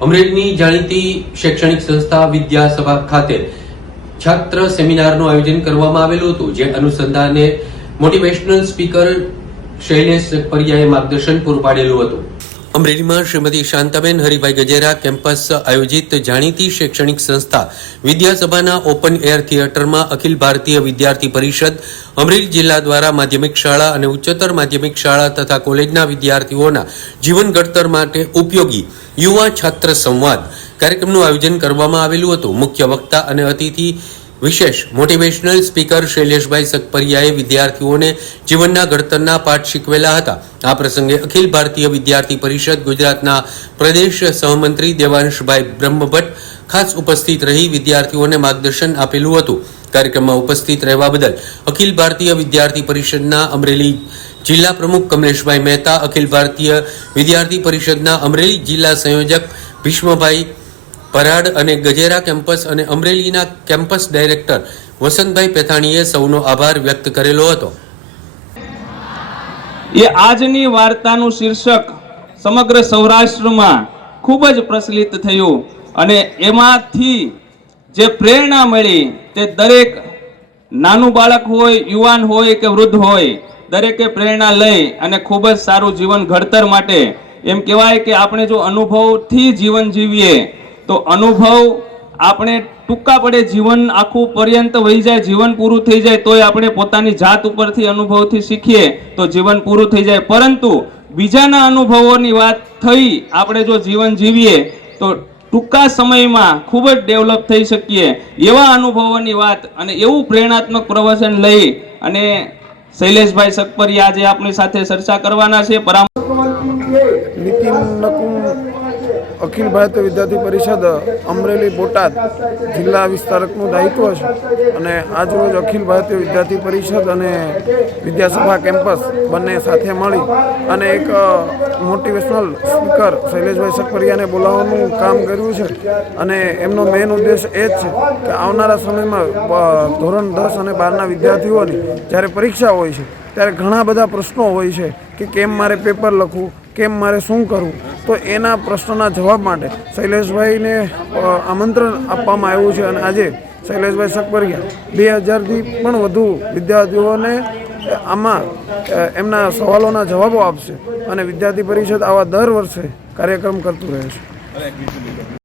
અમરેલીની જાણીતી શૈક્ષણિક સંસ્થા વિદ્યાસભા ખાતે છાત્ર સેમિનારનું આયોજન કરવામાં આવેલું હતું, જે અનુસંધાને મોટિવેશનલ સ્પીકર શૈલેષ પરિયાએ માર્ગદર્શન પૂરું પાડેલું હતું. અમરેલીમાં શ્રીમતી શાંતાબેન હરિભાઈ ગજેરા કેમ્પસ આયોજિત જાણીતી શૈક્ષણિક સંસ્થા વિદ્યાસભાના ઓપન એર થિયેટરમાં અખિલ ભારતીય વિદ્યાર્થી પરિષદ, અમરેલી જિલ્લા દ્વારા માધ્યમિક શાળા અને ઉચ્ચતર માધ્યમિક શાળા તથા કોલેજના વિદ્યાર્થીઓના જીવન ઘડતર માટે ઉપયોગી યુવા છાત્ર સંવાદ કાર્યક્રમનું આયોજન કરવામાં આવેલું હતું. મુખ્ય વક્તા અને અતિથિ વિશેષ મોટિવેશનલ સ્પીકર શૈલેષભાઈ સકપરિયાએ વિદ્યાર્થીઓને જીવનના ઘડતરના પાઠ શીખવેલા હતા. આ પ્રસંગે અખિલ ભારતીય વિદ્યાર્થી પરિષદ ગુજરાતના પ્રદેશ સહમંત્રી દેવાંશભાઈ બ્રહ્મભટ્ટ ખાસ ઉપસ્થિત રહી વિદ્યાર્થીઓને માર્ગદર્શન આપેલું હતું. કાર્યક્રમમાં ઉપસ્થિત રહેવા બદલ અખિલ ભારતીય વિદ્યાર્થી પરિષદના અમરેલી જિલ્લા પ્રમુખ કમલેશભાઈ મહેતા, અખિલ ભારતીય વિદ્યાર્થી પરિષદના અમરેલી જિલ્લા સંયોજક ભીષ્મભાઈ પરાડ અને ગજેરા કેમ્પસ અને અમરેલીના કેમ્પસ ડાયરેક્ટર વસંતભાઈ પેથાણીએ સૌનો આભાર વ્યક્ત કરેલો હતો. એ આજની વાર્તાનું શીર્ષક સમગ્ર સૌરાષ્ટ્રમાં ખૂબ જ પ્રચલિત થયું અને એમાંથી જે પ્રેરણા મળી તે દરેક નાનું બાળક હોય, યુવાન હોય કે વૃદ્ધ હોય, દરેકે પ્રેરણા લઈ અને ખૂબ જ સારું જીવન ઘડતર માટે એમ કહેવાય કે આપણે જો અનુભવથી જીવન જીવીએ તો અનુભવ આપણે ટૂંકા પડે જીવન આખું પર્યંત વહી જાય, જીવન પૂરું થઈ જાય, તોય આપણે પોતાની જાત ઉપરથી અનુભવથી શીખીએ તો જીવન પૂરું થઈ જાય. પરંતુ બીજાના અનુભવોની વાત થઈ, આપણે જો જીવન જીવીએ તો ટૂંકા સમયમાં ખૂબ જ ડેવલપ થઈ શકીએ. એવા અનુભવોની વાત અને એવું પ્રેરણાત્મક પ્રવચન લઈ અને શૈલેષભાઈ સકપરી આજે આપણી સાથે ચર્ચા કરવાના છે. નકુમ અખિલ ભારતીય વિદ્યાર્થી પરિષદ, અમરેલી, બોટાદ જિલ્લા વિસ્તારકનું દાયિત્વ છે. અને આજરોજ અખિલ ભારતીય વિદ્યાર્થી પરિષદ અને વિદ્યાસભા કેમ્પસ બંને સાથે મળી અને એક મોટિવેશનલ સ્પીકર શૈલેષભાઈ સકપરિયાને બોલાવવાનું કામ કર્યું છે. અને એમનો મેઇન ઉદ્દેશ એ જ છે કે આવનારા સમયમાં ધોરણ દસ અને બારના વિદ્યાર્થીઓની જ્યારે પરીક્ષા હોય છે, ત્યારે ઘણા બધા પ્રશ્નો હોય છે કે કેમ મારે પેપર લખવું, કેમ મારે શું કરવું? તો એના પ્રશ્નના જવાબ માટે શૈલેષભાઈને આમંત્રણ આપવામાં આવ્યું છે અને આજે શૈલેષભાઈ સકબરિયા બે હજારથી પણ વધુ વિદ્યાર્થીઓને આમાં એમના સવાલોના જવાબો આપશે અને વિદ્યાર્થી પરિષદ આવા દર વર્ષે કાર્યક્રમ કરતું રહે છે.